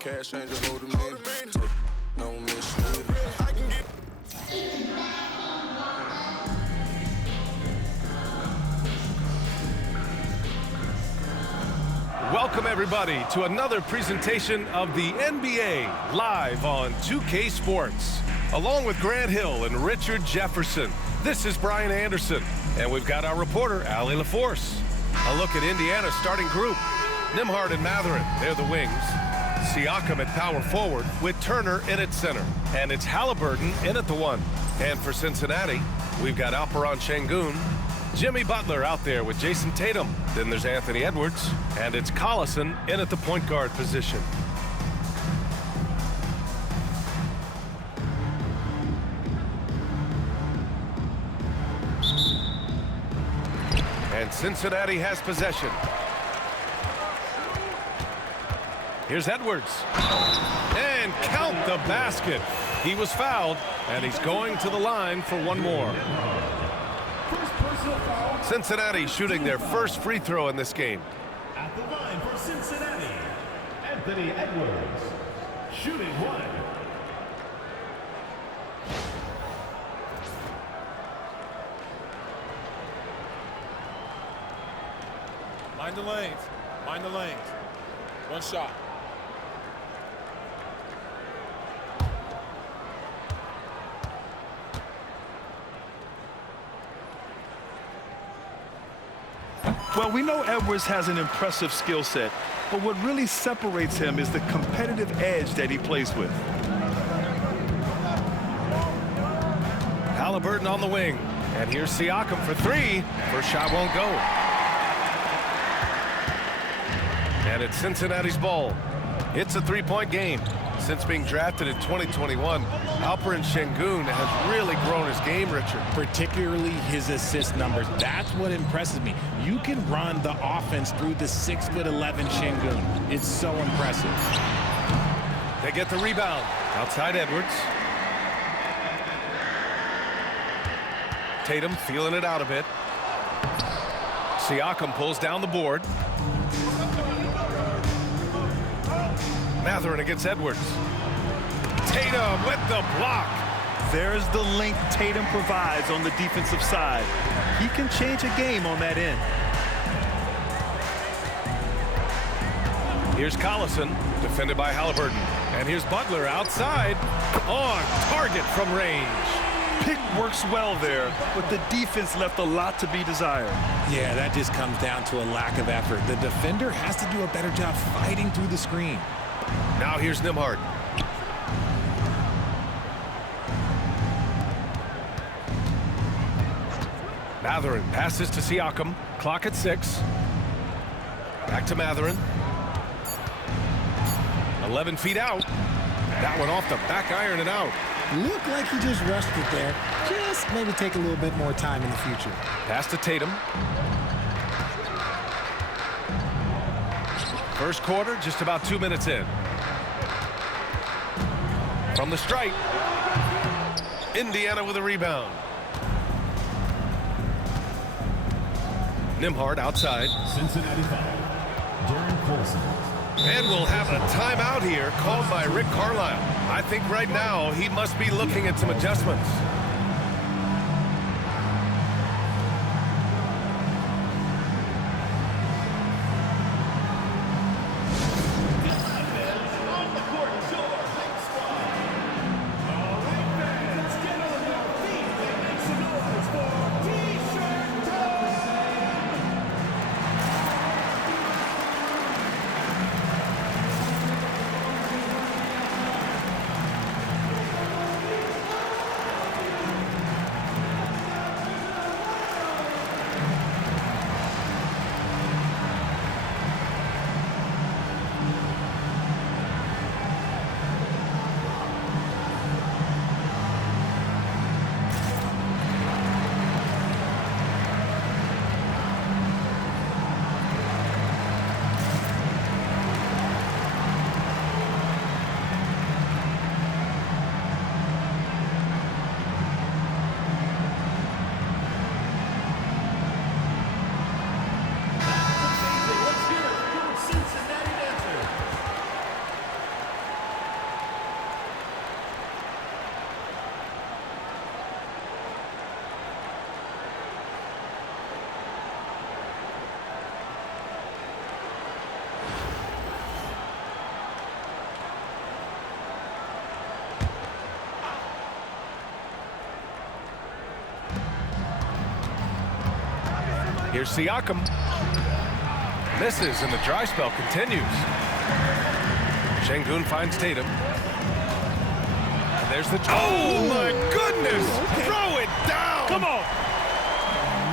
cash ain't just hold them in. No mission with it. I can get. Welcome, everybody, to another presentation of the NBA live on 2K Sports. Along with Grant Hill and Richard Jefferson, this is Brian Anderson, and we've got our reporter, Allie LaForce. A look at Indiana's starting group. Nembhard and Mathurin, they're the wings. Siakam at power forward with Turner in at center. And it's Halliburton in at the one. And for Cincinnati, we've got Alperen Şengün, Jimmy Butler out there with Jason Tatum. Then there's Anthony Edwards, and it's Collison in at the point guard position. And Cincinnati has possession. Here's Edwards. And count the basket. He was fouled, and he's going to the line for one more. Cincinnati shooting their first free throw in this game. At the line for Cincinnati, Anthony Edwards, shooting one. Mind the lanes. Mind the lanes. One shot. Well, we know Edwards has an impressive skill set, but what really separates him is the competitive edge that he plays with. Halliburton on the wing. And here's Siakam for three. First shot won't go. And it's Cincinnati's ball. It's a three-point game. Since being drafted in 2021, Alperen Şengün has really grown his game, Richard. Particularly his assist numbers. That's what impresses me. You can run the offense through the 6'11" Şengün. It's so impressive. They get the rebound. Outside Edwards. Tatum feeling it out a bit. Siakam pulls down the board. Mathurin against Edwards. Tatum with the block. There's the length Tatum provides on the defensive side. He can change a game on that end. Here's Collison, defended by Halliburton. And here's Butler outside, on target from range. Pick works well there, but the defense left a lot to be desired. Yeah, that just comes down to a lack of effort. The defender has to do a better job fighting through the screen. Now here's Nembhard. Mathurin passes to Siakam. Clock at 6. Back to Mathurin. 11 feet out. That one off the back iron and out. Looked like he just rushed it there. Just maybe take a little bit more time in the future. Pass to Tatum. First quarter, just about 2 minutes in. From the stripe, Indiana with a rebound. Nembhard outside. Cincinnati foul. Darren Colson. And we'll have a timeout here called by Rick Carlisle. I think right now he must be looking at some adjustments. Here's Siakam. Misses, and the dry spell continues. Şengün finds Tatum. And there's the... Oh, my goodness! Okay. Throw it down! Come on.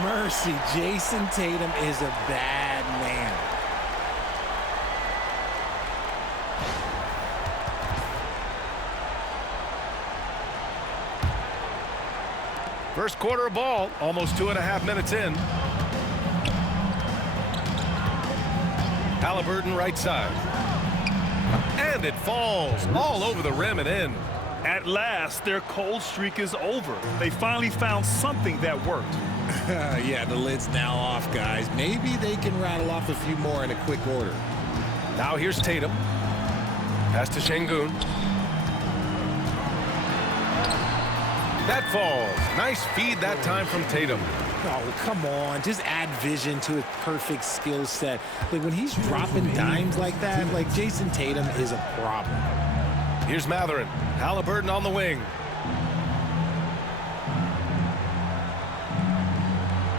Mercy, Jason Tatum is a bad man. First quarter of ball, almost 2.5 minutes in. Halliburton right side. And it falls all over the rim and in. At last, their cold streak is over. They finally found something that worked. Yeah, the lid's now off, guys. Maybe they can rattle off a few more in a quick order. Now here's Tatum. Pass to Şengün. That falls. Nice feed that time from Tatum. Oh, come on. Just add vision to his perfect skill set. Like, when he's dropping dimes like that, like, Jason Tatum is a problem. Here's Mathurin. Halliburton on the wing.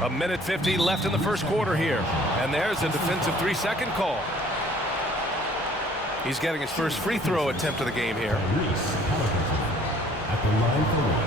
A minute 50 left in the first quarter here. And there's a defensive 3-second call. He's getting his first free throw attempt of the game here. Reese Halliburton at the line for one.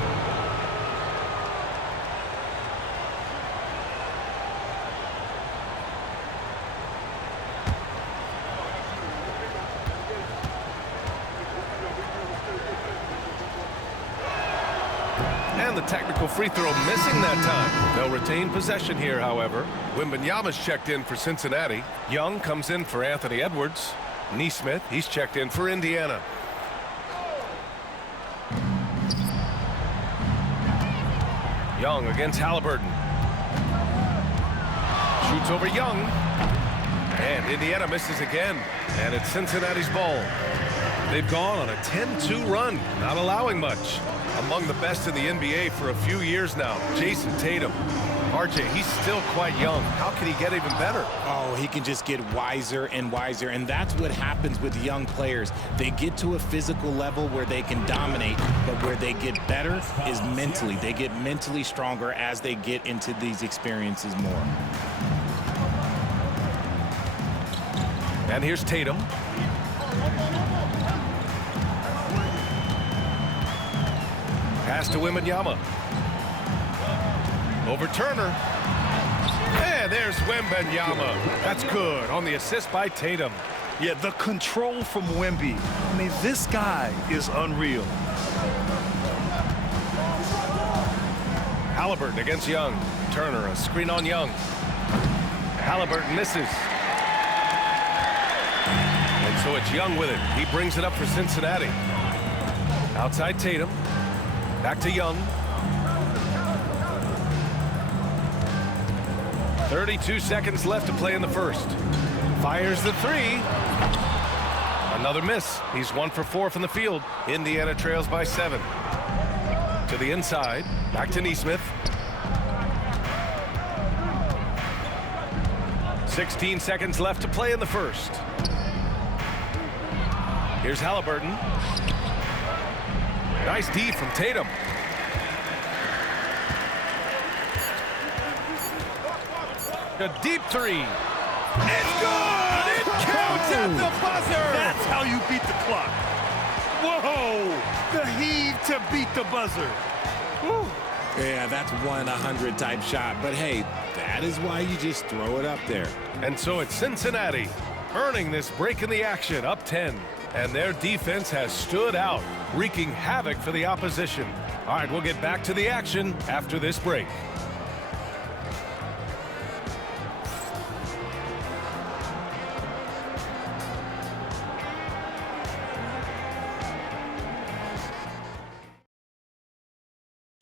And the technical free throw missing that time. They'll retain possession here, however. Wembanyama's checked in for Cincinnati. Young comes in for Anthony Edwards. Nesmith, he's checked in for Indiana. Young against Halliburton. Shoots over Young. And Indiana misses again. And it's Cincinnati's ball. They've gone on a 10-2 run, not allowing much. Among the best in the NBA for a few years now, Jason Tatum. RJ, he's still quite young. How can he get even better? Oh, he can just get wiser and wiser, and that's what happens with young players. They get to a physical level where they can dominate, but where they get better is mentally. They get mentally stronger as they get into these experiences more. And here's Tatum. Pass to Wembanyama. Over Turner. And there's Wembanyama. That's good on the assist by Tatum. Yeah, the control from Wemby. I mean, this guy is unreal. Halliburton against Young. Turner, a screen on Young. Halliburton misses. And so it's Young with it. He brings it up for Cincinnati. Outside Tatum. Back to Young. 32 seconds left to play in the first. Fires the three. Another miss. He's 1 for 4 from the field. Indiana trails by 7. To the inside. Back to Nesmith. 16 seconds left to play in the first. Here's Halliburton. Nice D from Tatum. A deep three. It's good! It counts at the buzzer! That's how you beat the clock. Whoa! The heave to beat the buzzer. Woo. Yeah, that's 1 in 100 type shot. But hey, that is why you just throw it up there. And so it's Cincinnati earning this break in the action, up 10. And their defense has stood out, wreaking havoc for the opposition. All right, we'll get back to the action after this break.